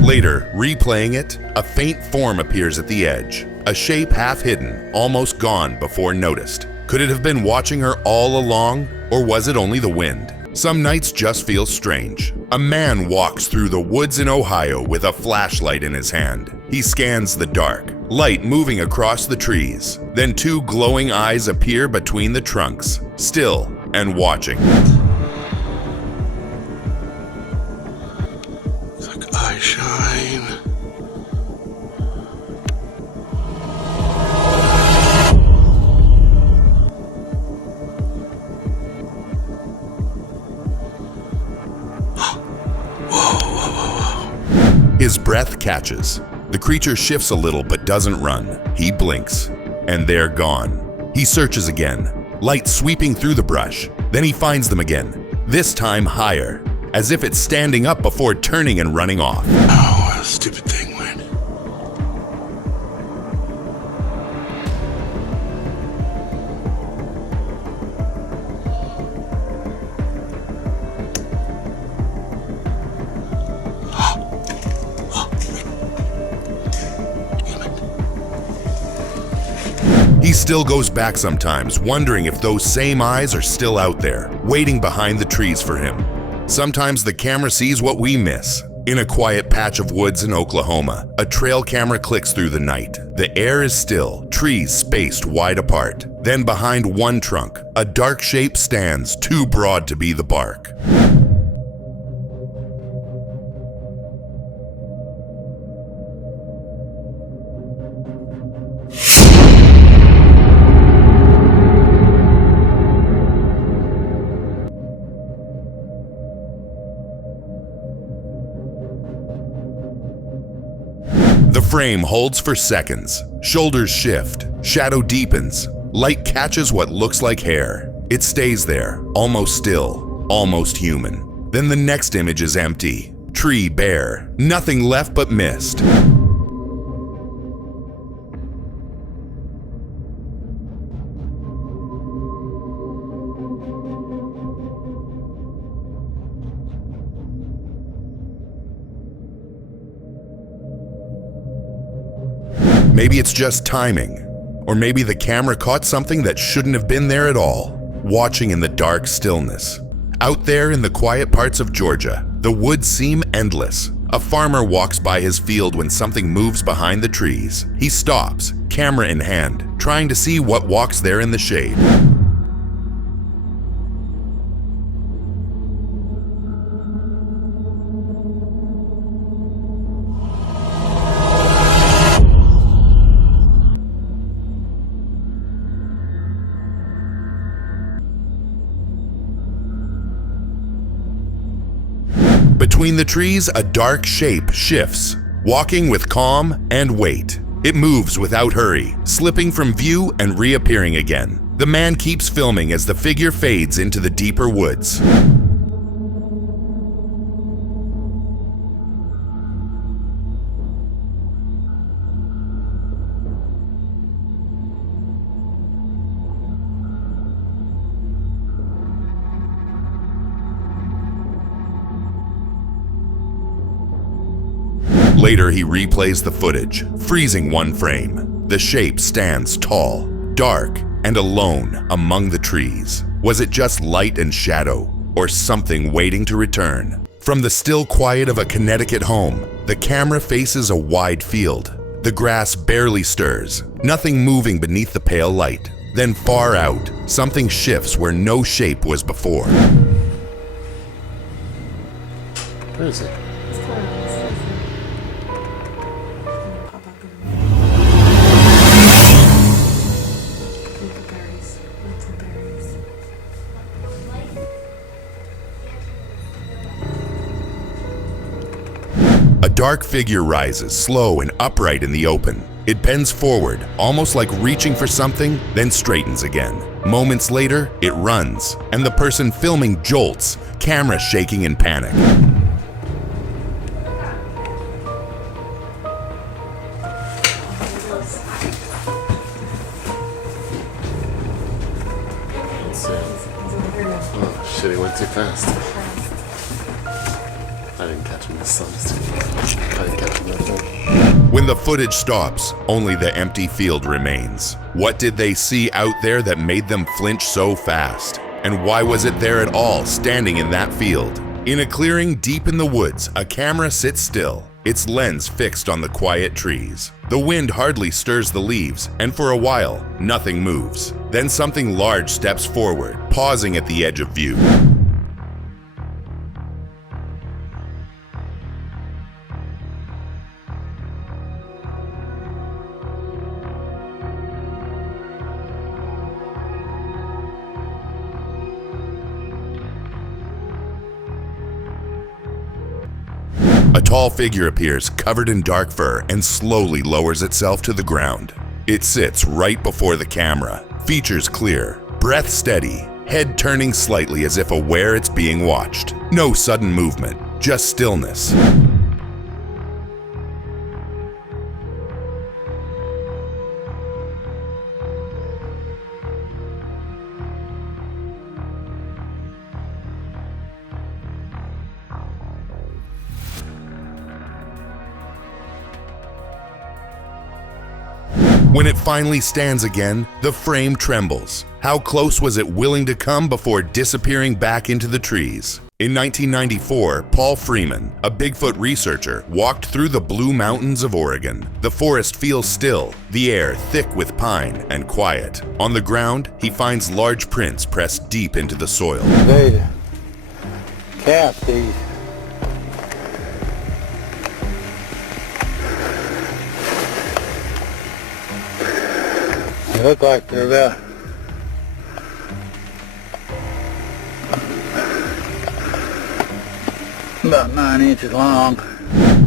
Later, replaying it, a faint form appears at the edge, a shape half hidden, almost gone before noticed. Could it have been watching her all along, or was it only the wind? Some nights just feel strange. A man walks through the woods in Ohio with a flashlight in his hand. He scans the dark, light moving across the trees. Then two glowing eyes appear between the trunks, still and watching. It's like eye shine. breath catches. The creature shifts a little but doesn't run. He blinks, and they're gone. He searches again, light sweeping through the brush. Then he finds them again, this time higher, as if it's standing up before turning and running off. Oh, what a stupid thing went. He still goes back sometimes, wondering if those same eyes are still out there, waiting behind the trees for him. Sometimes the camera sees what we miss. In a quiet patch of woods in Oklahoma, a trail camera clicks through the night. The air is still, trees spaced wide apart. Then behind one trunk, a dark shape stands, too broad to be the bark. The frame holds for seconds. Shoulders shift. Shadow deepens. Light catches what looks like hair. It stays there, almost still, almost human. Then the next image is empty. Tree bare. Nothing left but mist. Maybe it's just timing, or maybe the camera caught something that shouldn't have been there at all, watching in the dark stillness. Out there in the quiet parts of Georgia, the woods seem endless. A farmer walks by his field when something moves behind the trees. He stops, camera in hand, trying to see what walks there in the shade. Between the trees, a dark shape shifts, walking with calm and weight. It moves without hurry, slipping from view and reappearing again. The man keeps filming as the figure fades into the deeper woods. Later, he replays the footage, freezing one frame. The shape stands tall, dark, and alone among the trees. Was it just light and shadow, or something waiting to return? From the still quiet of a Connecticut home, the camera faces a wide field. The grass barely stirs, nothing moving beneath the pale light. Then far out, something shifts where no shape was before. What is it? A dark figure rises, slow and upright in the open. It bends forward, almost like reaching for something, then straightens again. Moments later, it runs, and the person filming jolts, camera shaking in panic. Oh shit, he went too fast. I didn't catch him. The sun's too fast. I didn't catch him that time. When the footage stops, only the empty field remains. What did they see out there that made them flinch so fast? And why was it there at all, standing in that field? In a clearing deep in the woods, a camera sits still, its lens fixed on the quiet trees. The wind hardly stirs the leaves, and for a while, nothing moves. Then something large steps forward, pausing at the edge of view. A tall figure appears covered in dark fur and slowly lowers itself to the ground. It sits right before the camera, features clear, breath steady, head turning slightly as if aware it's being watched. No sudden movement, just stillness. When it finally stands again, the frame trembles. How close was it willing to come before disappearing back into the trees? In 1994, Paul Freeman, a Bigfoot researcher, walked through the Blue Mountains of Oregon. The forest feels still, the air thick with pine and quiet. On the ground, he finds large prints pressed deep into the soil. They capped these. They look like they're about 9 inches long.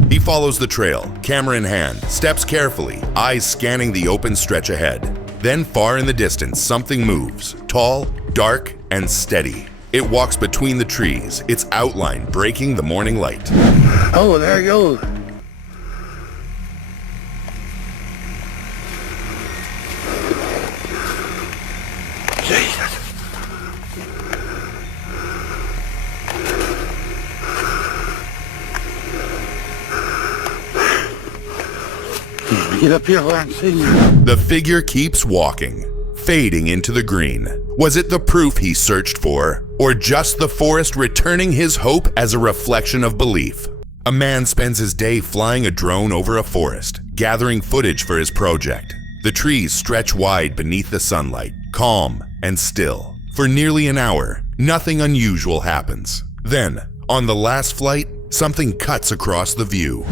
He follows the trail, camera in hand, steps carefully, eyes scanning the open stretch ahead. Then far in the distance, something moves, tall, dark, and steady. It walks between the trees, its outline breaking the morning light. Oh, there it goes. Jesus. Get up here where I can see me. The figure keeps walking, fading into the green. Was it the proof he searched for, or just the forest returning his hope as a reflection of belief? A man spends his day flying a drone over a forest, gathering footage for his project. The trees stretch wide beneath the sunlight, calm and still. For nearly an hour, nothing unusual happens. Then, on the last flight, something cuts across the view.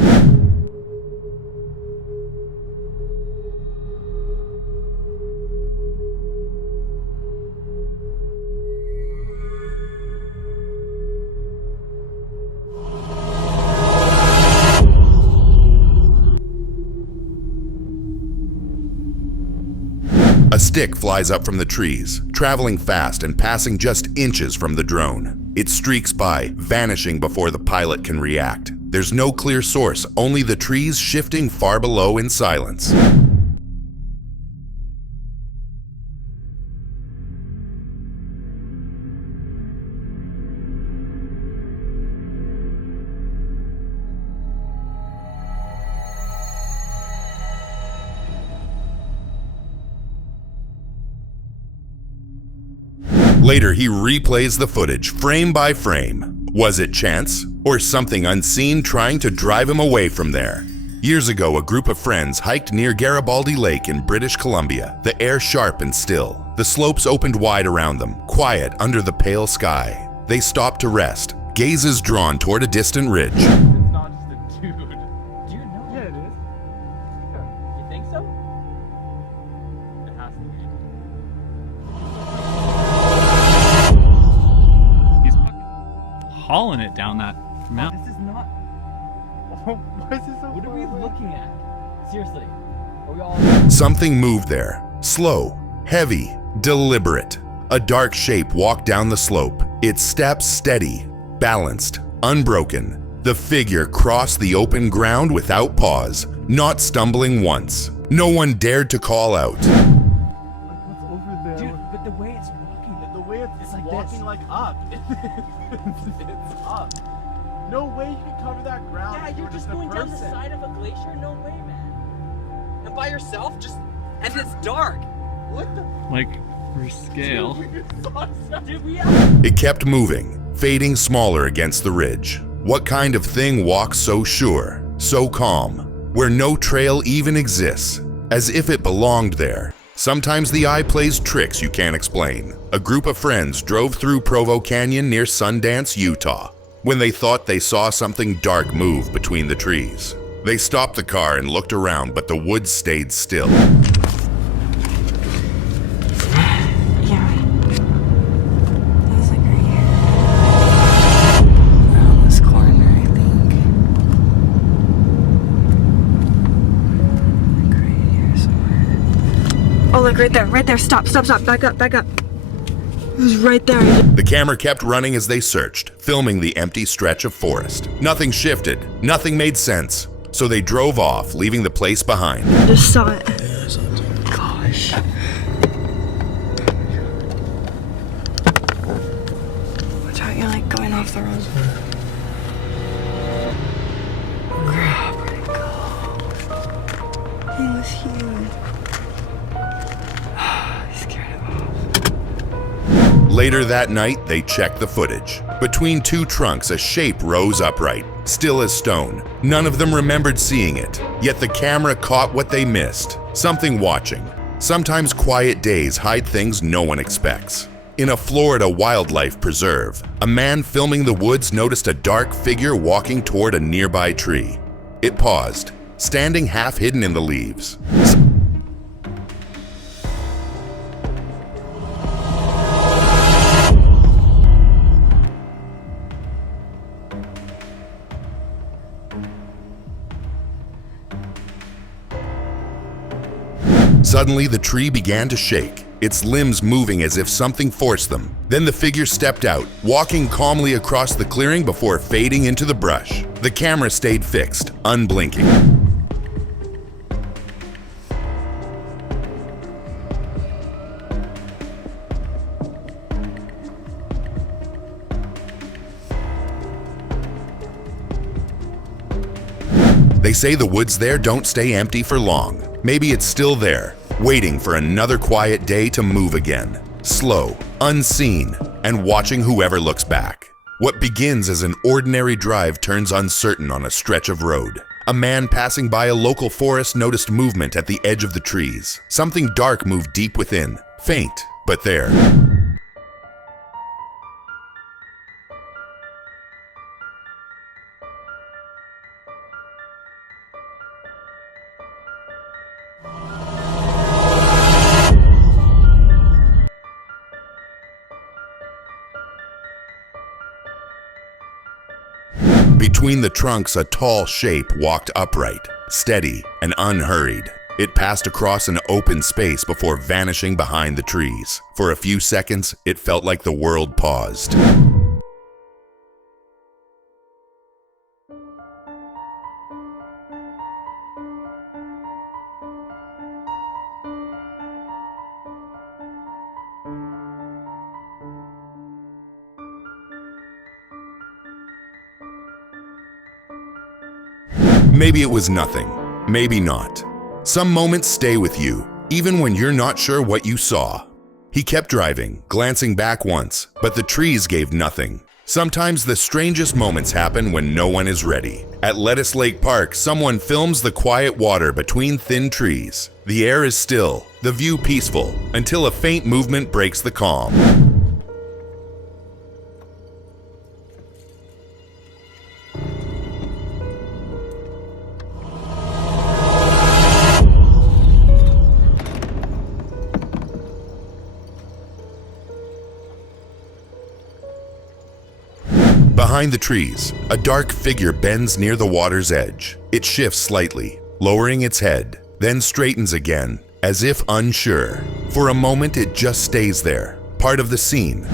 A stick flies up from the trees, traveling fast and passing just inches from the drone. It streaks by, vanishing before the pilot can react. There's no clear source, only the trees shifting far below in silence. Later, he replays the footage, frame by frame. Was it chance, or something unseen trying to drive him away from there? Years ago, a group of friends hiked near Garibaldi Lake in British Columbia, the air sharp and still. The slopes opened wide around them, quiet under the pale sky. They stopped to rest, gazes drawn toward a distant ridge. It's not just a dude. Do you know? Yeah, it is. You think so? It has to be. He's fucking hauling it down that mountain. This is not. Why is this so What are we looking at? Seriously. Are we all... Something moved there. Slow, heavy, deliberate. A dark shape walked down the slope, its steps steady, balanced, unbroken. The figure crossed the open ground without pause, not stumbling once. No one dared to call out. What's over there? Dude, but the way it's walking, the way it's like walking this. Like up. It's up. No way you can cover that ground. Yeah, you're just going down the side of a glacier? No way, man. And by yourself? And it's dark. What the? Like, for scale. It kept moving, fading smaller against the ridge. What kind of thing walks so sure, so calm, where no trail even exists, as if it belonged there? Sometimes the eye plays tricks you can't explain. A group of friends drove through Provo Canyon near Sundance, Utah, when they thought they saw something dark move between the trees. They stopped the car and looked around, but the woods stayed still. Look, right there, right there. Stop, stop, stop. Back up, back up. It was right there. The camera kept running as they searched, filming the empty stretch of forest. Nothing shifted, nothing made sense, so they drove off, leaving the place behind. I just saw it. Gosh. Watch out, you're like going off the road. Crap, where'd it go? He was huge. I scared him off. Later that night, they checked the footage. Between two trunks, a shape rose upright, still as stone. None of them remembered seeing it, yet the camera caught what they missed. Something watching. Sometimes quiet days hide things no one expects. In a Florida wildlife preserve, a man filming the woods noticed a dark figure walking toward a nearby tree. It paused, standing half hidden in the leaves. Suddenly, the tree began to shake, its limbs moving as if something forced them. Then the figure stepped out, walking calmly across the clearing before fading into the brush. The camera stayed fixed, unblinking. They say the woods there don't stay empty for long. Maybe it's still there, waiting for another quiet day to move again. Slow, unseen, and watching whoever looks back. What begins as an ordinary drive turns uncertain on a stretch of road. A man passing by a local forest noticed movement at the edge of the trees. Something dark moved deep within, faint, but there. Between the trunks, a tall shape walked upright, steady and unhurried. It passed across an open space before vanishing behind the trees. For a few seconds, it felt like the world paused. Maybe it was nothing, maybe not. Some moments stay with you, even when you're not sure what you saw. He kept driving, glancing back once, but the trees gave nothing. Sometimes the strangest moments happen when no one is ready. At Lettuce Lake Park, someone films the quiet water between thin trees. The air is still, the view peaceful, until a faint movement breaks the calm. Behind the trees, a dark figure bends near the water's edge. It shifts slightly, lowering its head, then straightens again, as if unsure. For a moment, it just stays there, part of the scene.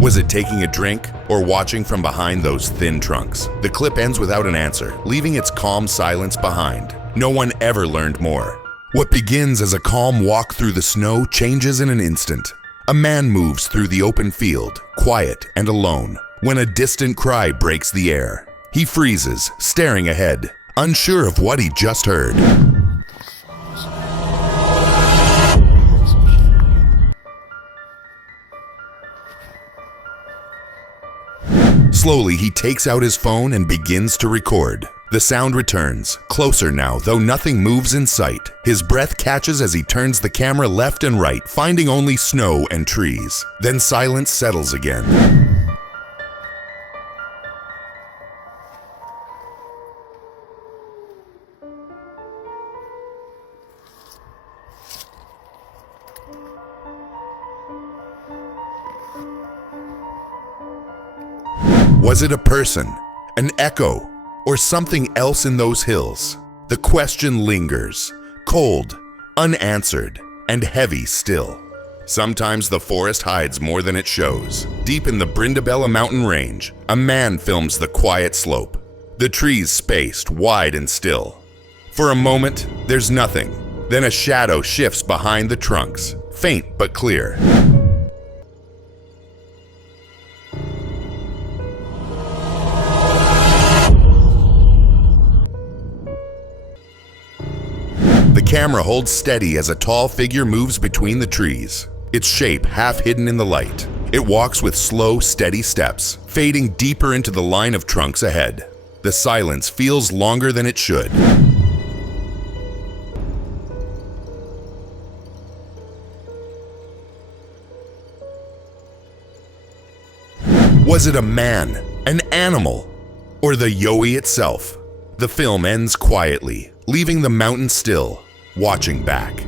Was it taking a drink or watching from behind those thin trunks? The clip ends without an answer, leaving its calm silence behind. No one ever learned more. What begins as a calm walk through the snow changes in an instant. A man moves through the open field, quiet and alone, when a distant cry breaks the air. He freezes, staring ahead, unsure of what he just heard. Slowly, he takes out his phone and begins to record. The sound returns, closer now, though nothing moves in sight. His breath catches as he turns the camera left and right, finding only snow and trees. Then silence settles again. Was it a person, an echo, or something else in those hills? The question lingers, cold, unanswered, and heavy still. Sometimes the forest hides more than it shows. Deep in the Brindabella mountain range, a man films the quiet slope. The trees spaced, wide and still. For a moment, there's nothing. Then a shadow shifts behind the trunks, faint but clear. The camera holds steady as a tall figure moves between the trees, its shape half hidden in the light. It walks with slow, steady steps, fading deeper into the line of trunks ahead. The silence feels longer than it should. Was it a man, an animal, or the Yowie itself? The film ends quietly, leaving the mountain still, watching back.